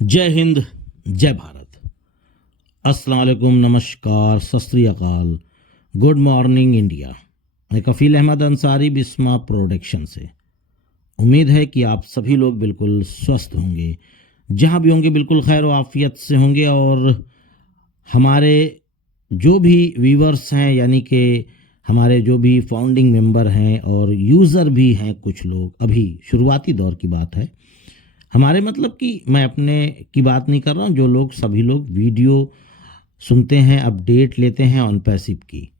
जय हिंद, जय भारत। अस्सलाम वालेकुम, नमस्कार, सत श्री अकाल, गुड मॉर्निंग इंडिया। मैं कफील अहमद अंसारी बिस्मा प्रोडक्शन से। उम्मीद है कि आप सभी लोग बिल्कुल स्वस्थ होंगे, जहां भी होंगे बिल्कुल खैर व आफियत से होंगे। और हमारे जो भी व्यूवर्स हैं, यानी कि हमारे जो भी फाउंडिंग मेंबर हैं और यूज़र भी हैं, कुछ लोग, अभी शुरुआती दौर की बात है हमारे, मतलब कि मैं अपने की बात नहीं कर रहा हूँ, जो लोग सभी लोग वीडियो सुनते हैं, अपडेट लेते हैं ऑन पैसिव की,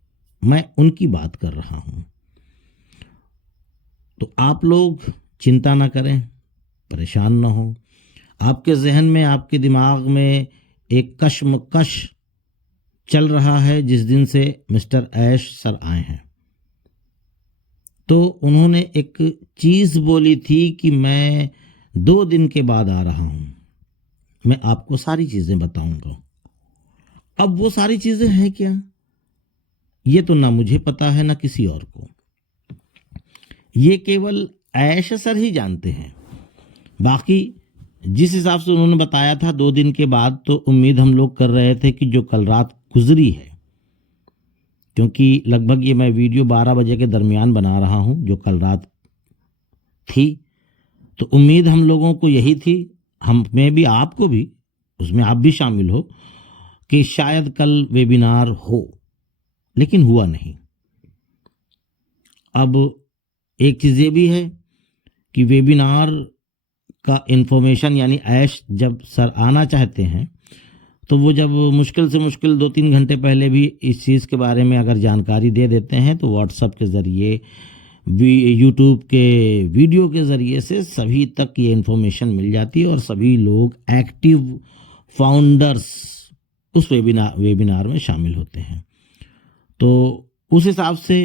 मैं उनकी बात कर रहा हूँ। तो आप लोग चिंता ना करें, परेशान ना हो। आपके जहन में, आपके दिमाग में एक कश्मकश चल रहा है जिस दिन से मिस्टर ऐश सर आए हैं। तो उन्होंने एक चीज़ बोली थी कि मैं 2 दिन के बाद आ रहा हूं, मैं आपको सारी चीजें बताऊंगा। अब वो सारी चीजें हैं क्या, ये तो ना मुझे पता है ना किसी और को, ये केवल ऐश सर ही जानते हैं। बाकी जिस हिसाब से उन्होंने बताया था 2 दिन के बाद, तो उम्मीद हम लोग कर रहे थे कि जो कल रात गुजरी है, क्योंकि लगभग ये मैं वीडियो 12 बजे के दरमियान बना रहा हूं, जो कल रात थी, तो उम्मीद हम लोगों को यही थी, हम में भी, आपको भी, उसमें आप भी शामिल हो, कि शायद कल वेबिनार हो, लेकिन हुआ नहीं। अब एक चीज़ ये भी है कि वेबिनार का इंफॉर्मेशन, यानी ऐश जब सर आना चाहते हैं, तो वो जब मुश्किल से मुश्किल 2-3 घंटे पहले भी इस चीज़ के बारे में अगर जानकारी दे देते हैं, तो व्हाट्सएप के ज़रिए, यूट्यूब के वीडियो के ज़रिए से सभी तक ये इन्फॉर्मेशन मिल जाती है और सभी लोग एक्टिव फाउंडर्स उस वेबिनार में शामिल होते हैं। तो उस हिसाब से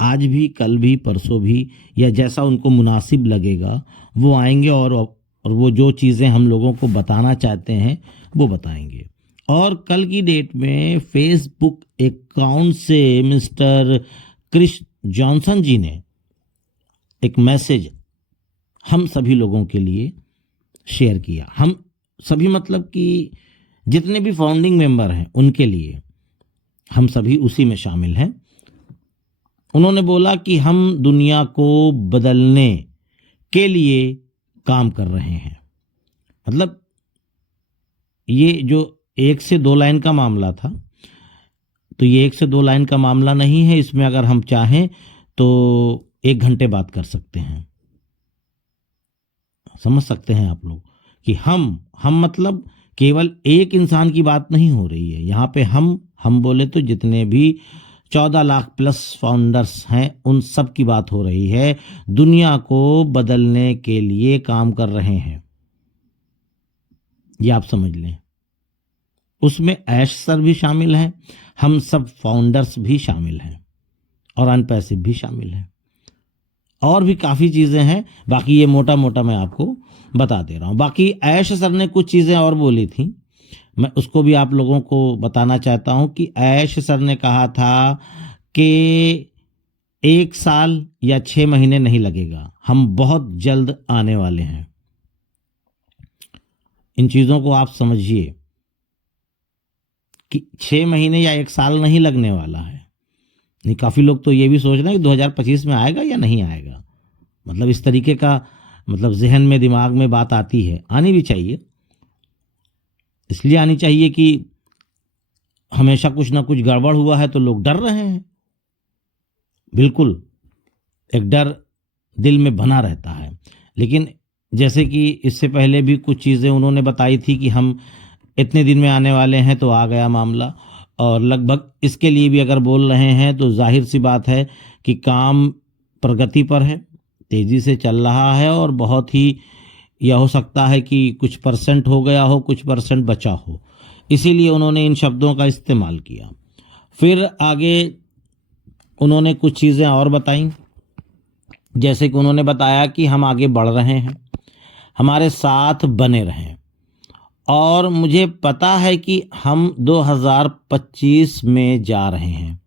आज भी, कल भी, परसों भी, या जैसा उनको मुनासिब लगेगा वो आएंगे और वो जो चीज़ें हम लोगों को बताना चाहते हैं वो बताएंगे। और कल की डेट में फेसबुक अकाउंट से मिस्टर क्रिस जॉनसन जी ने एक मैसेज हम सभी लोगों के लिए शेयर किया। हम सभी, मतलब कि जितने भी फाउंडिंग मेंबर हैं उनके लिए, हम सभी उसी में शामिल हैं। उन्होंने बोला कि हम दुनिया को बदलने के लिए काम कर रहे हैं। मतलब ये जो 1 से 2 लाइन का मामला था, तो ये 1 से 2 लाइन का मामला नहीं है। इसमें अगर हम चाहें तो 1 घंटे बात कर सकते हैं। समझ सकते हैं आप लोग कि हम मतलब केवल एक इंसान की बात नहीं हो रही है यहाँ पे। हम बोले तो जितने भी 14 लाख प्लस फाउंडर्स हैं उन सब की बात हो रही है। दुनिया को बदलने के लिए काम कर रहे हैं, ये आप समझ लें। उसमें ऐश सर भी शामिल हैं, हम सब फाउंडर्स भी शामिल हैं और अनपैसिव भी शामिल हैं, और भी काफ़ी चीज़ें हैं। बाकी ये मोटा मोटा मैं आपको बता दे रहा हूँ। बाकी ऐश सर ने कुछ चीज़ें और बोली थी, मैं उसको भी आप लोगों को बताना चाहता हूँ कि ऐश सर ने कहा था कि 1 साल या 6 महीने नहीं लगेगा, हम बहुत जल्द आने वाले हैं। इन चीज़ों को आप समझिए कि 6 महीने या 1 साल नहीं लगने वाला है। नहीं, काफ़ी लोग तो ये भी सोच रहे हैं कि 2025 में आएगा या नहीं आएगा। मतलब इस तरीके का, मतलब जहन में, दिमाग में बात आती है, आनी भी चाहिए। इसलिए आनी चाहिए कि हमेशा कुछ ना कुछ गड़बड़ हुआ है तो लोग डर रहे हैं। बिल्कुल एक डर दिल में बना रहता है। लेकिन जैसे कि इससे पहले भी कुछ चीज़ें उन्होंने बताई थी कि हम इतने दिन में आने वाले हैं, तो आ गया मामला। और लगभग इसके लिए भी अगर बोल रहे हैं तो जाहिर सी बात है कि काम प्रगति पर है, तेज़ी से चल रहा है, और बहुत ही यह हो सकता है कि कुछ परसेंट हो गया हो, कुछ परसेंट बचा हो। इसीलिए उन्होंने इन शब्दों का इस्तेमाल किया। फिर आगे उन्होंने कुछ चीज़ें और बताई, जैसे कि उन्होंने बताया कि हम आगे बढ़ रहे हैं, हमारे साथ बने रहें। और मुझे पता है कि हम 2025 में जा रहे हैं,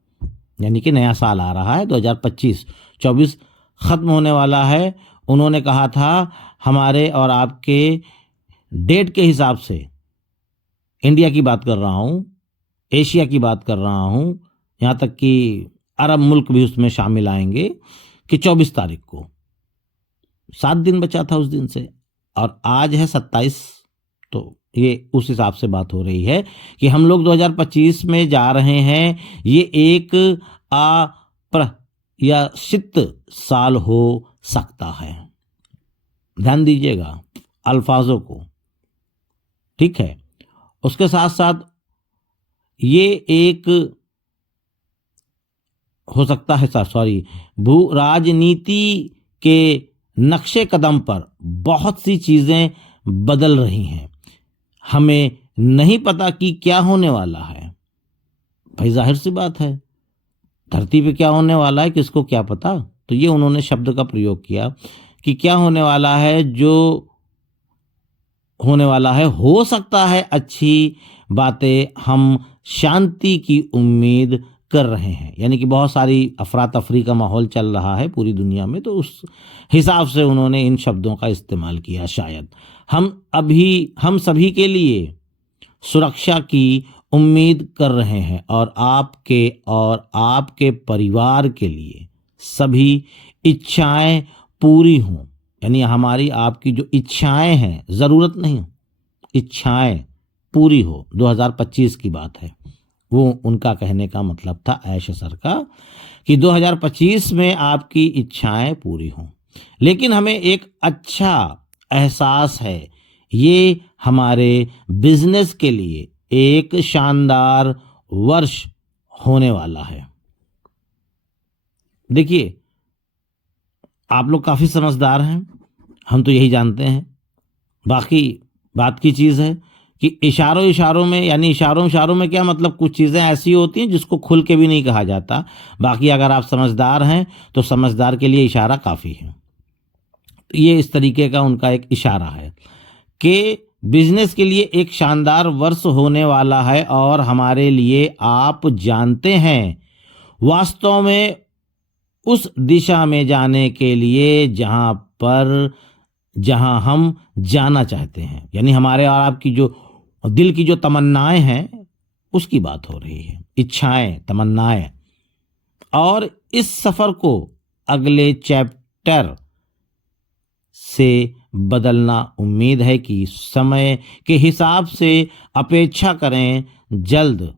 यानी कि नया साल आ रहा है, 2025, 24 ख़त्म होने वाला है। उन्होंने कहा था हमारे और आपके डेट के हिसाब से इंडिया की बात कर रहा हूँ, एशिया की बात कर रहा हूँ, यहाँ तक कि अरब मुल्क भी उसमें शामिल आएंगे, कि 24 तारीख को 7 दिन बचा था उस दिन से, और आज है 27। तो ये उस हिसाब से बात हो रही है कि हम लोग 2025 में जा रहे हैं। ये एक अप्रत्याशित साल हो सकता है। ध्यान दीजिएगा अल्फाजों को, ठीक है। उसके साथ साथ ये एक हो सकता है भू राजनीति के नक्शे कदम पर बहुत सी चीजें बदल रही हैं। हमें नहीं पता कि क्या होने वाला है। भाई जाहिर सी बात है, धरती पे क्या होने वाला है किसको क्या पता। तो ये उन्होंने शब्द का प्रयोग किया कि क्या होने वाला है, जो होने वाला है हो सकता है अच्छी बातें, हम शांति की उम्मीद कर रहे हैं। यानी कि बहुत सारी अफरा तफरी का माहौल चल रहा है पूरी दुनिया में, तो उस हिसाब से उन्होंने इन शब्दों का इस्तेमाल किया। शायद हम सभी के लिए सुरक्षा की उम्मीद कर रहे हैं, और आपके परिवार के लिए सभी इच्छाएं पूरी हों। यानी हमारी आपकी जो इच्छाएं हैं, ज़रूरत नहीं, इच्छाएं पूरी हो। 2025 की बात है, वो उनका कहने का मतलब था ऐश सर का, कि 2025 में आपकी इच्छाएं पूरी हों। लेकिन हमें एक अच्छा एहसास है, ये हमारे बिजनेस के लिए एक शानदार वर्ष होने वाला है। देखिए, आप लोग काफ़ी समझदार हैं, हम तो यही जानते हैं। बाकी बात की चीज़ है कि इशारों में, यानी इशारों में क्या मतलब, कुछ चीज़ें ऐसी होती हैं जिसको खुल के भी नहीं कहा जाता। बाकी अगर आप समझदार हैं तो समझदार के लिए इशारा काफ़ी है। ये इस तरीके का उनका एक इशारा है कि बिजनेस के लिए एक शानदार वर्ष होने वाला है, और हमारे लिए आप जानते हैं वास्तव में उस दिशा में जाने के लिए जहां हम जाना चाहते हैं। यानी हमारे और आपकी जो दिल की जो तमन्नाएं हैं उसकी बात हो रही है, इच्छाएं, तमन्नाएं। और इस सफर को अगले चैप्टर से बदलना, उम्मीद है कि समय के हिसाब से अपेक्षा करें जल्द।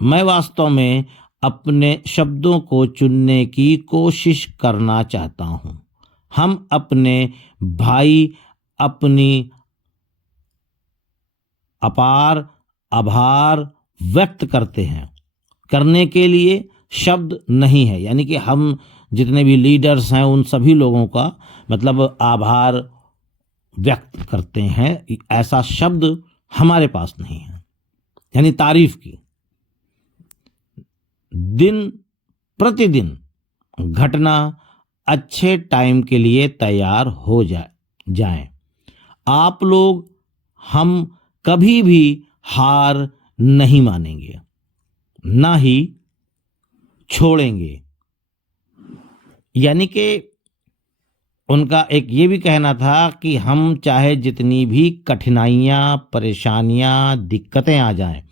मैं वास्तव में अपने शब्दों को चुनने की कोशिश करना चाहता हूं। हम अपने भाई अपनी अपार आभार व्यक्त करते हैं, करने के लिए शब्द नहीं है। यानी कि हम जितने भी लीडर्स हैं उन सभी लोगों का मतलब आभार व्यक्त करते हैं, ऐसा शब्द हमारे पास नहीं है। यानी तारीफ की, दिन प्रतिदिन घटना अच्छे टाइम के लिए तैयार हो जाएं। आप लोग हम कभी भी हार नहीं मानेंगे, ना ही छोड़ेंगे। यानी कि उनका एक ये भी कहना था कि हम चाहे जितनी भी कठिनाइयां, परेशानियां, दिक्कतें आ जाएं,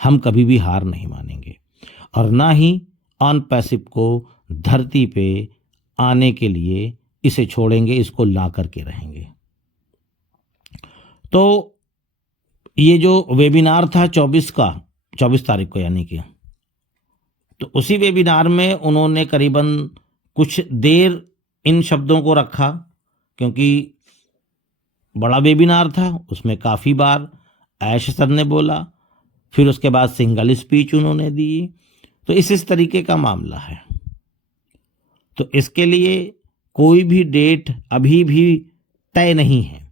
हम कभी भी हार नहीं मानेंगे, और ना ही ऑन पैसिव को धरती पे आने के लिए इसे छोड़ेंगे, इसको ला करके रहेंगे। तो ये जो वेबिनार था 24 तारीख को, यानी कि तो उसी वेबिनार में उन्होंने करीबन कुछ देर इन शब्दों को रखा, क्योंकि बड़ा वेबिनार था, उसमें काफ़ी बार ऐश सर ने बोला, फिर उसके बाद सिंगल स्पीच उन्होंने दी। तो इस तरीके का मामला है। तो इसके लिए कोई भी डेट अभी भी तय नहीं है,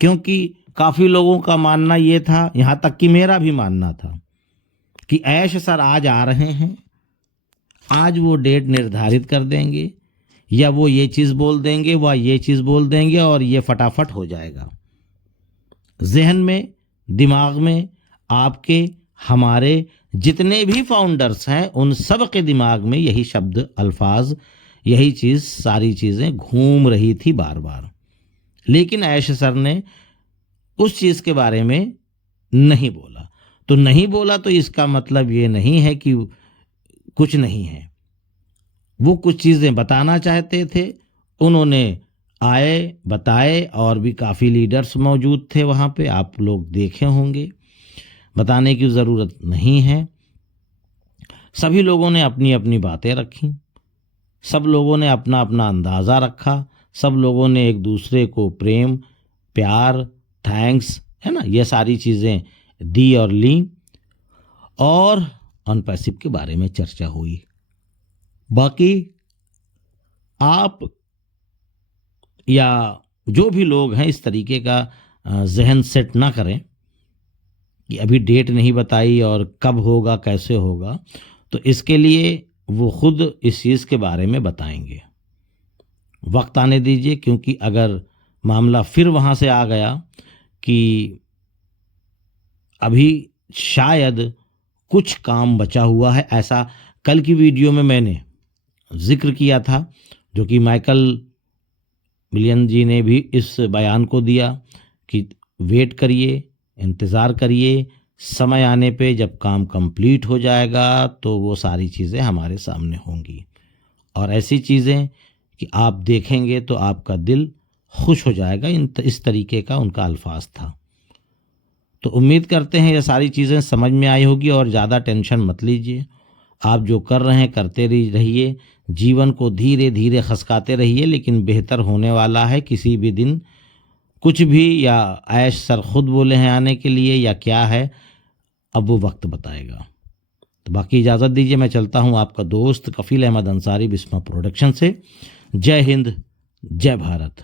क्योंकि काफ़ी लोगों का मानना ये था, यहाँ तक कि मेरा भी मानना था, कि ऐश सर आज आ रहे हैं, आज वो डेट निर्धारित कर देंगे, या वो ये चीज़ बोल देंगे, वह ये चीज़ बोल देंगे, और ये फटाफट हो जाएगा। जहन में, दिमाग में आपके, हमारे जितने भी फाउंडर्स हैं उन सब के दिमाग में यही शब्द, अल्फाज, यही चीज़, सारी चीज़ें घूम रही थी बार बार। लेकिन ऐश सर ने उस चीज़ के बारे में नहीं बोला। तो नहीं बोला तो इसका मतलब ये नहीं है कि कुछ नहीं है। वो कुछ चीज़ें बताना चाहते थे, उन्होंने आए, बताए, और भी काफ़ी लीडर्स मौजूद थे वहाँ पे, आप लोग देखे होंगे, बताने की ज़रूरत नहीं है। सभी लोगों ने अपनी अपनी बातें रखी, सब लोगों ने अपना अपना अंदाज़ा रखा, सब लोगों ने एक दूसरे को प्रेम, प्यार, थैंक्स, है ना, ये सारी चीज़ें दी और ली, और अनपैसिव के बारे में चर्चा हुई। बाकी आप या जो भी लोग हैं इस तरीके का जहन सेट ना करें कि अभी डेट नहीं बताई और कब होगा, कैसे होगा। तो इसके लिए वो खुद इस चीज़ के बारे में बताएंगे। वक्त आने दीजिए, क्योंकि अगर मामला फिर वहाँ से आ गया कि अभी शायद कुछ काम बचा हुआ है, ऐसा कल की वीडियो में मैंने जिक्र किया था, जो कि माइकल मिलियन जी ने भी इस बयान को दिया कि वेट करिए, इंतज़ार करिए, समय आने पे जब काम कंप्लीट हो जाएगा तो वो सारी चीज़ें हमारे सामने होंगी, और ऐसी चीज़ें कि आप देखेंगे तो आपका दिल खुश हो जाएगा। इस तरीके का उनका अल्फाज था। तो उम्मीद करते हैं ये सारी चीज़ें समझ में आई होगी, और ज़्यादा टेंशन मत लीजिए। आप जो कर रहे हैं करते रहिए, जीवन को धीरे धीरे खसकाते रहिए, लेकिन बेहतर होने वाला है। किसी भी दिन कुछ भी, या ऐश सर खुद बोले हैं आने के लिए या क्या है, अब वो वक्त बताएगा। तो बाकी इजाज़त दीजिए, मैं चलता हूँ। आपका दोस्त कफ़ील अहमद अंसारी, बिस्मा प्रोडक्शन से। जय हिंद, जय भारत।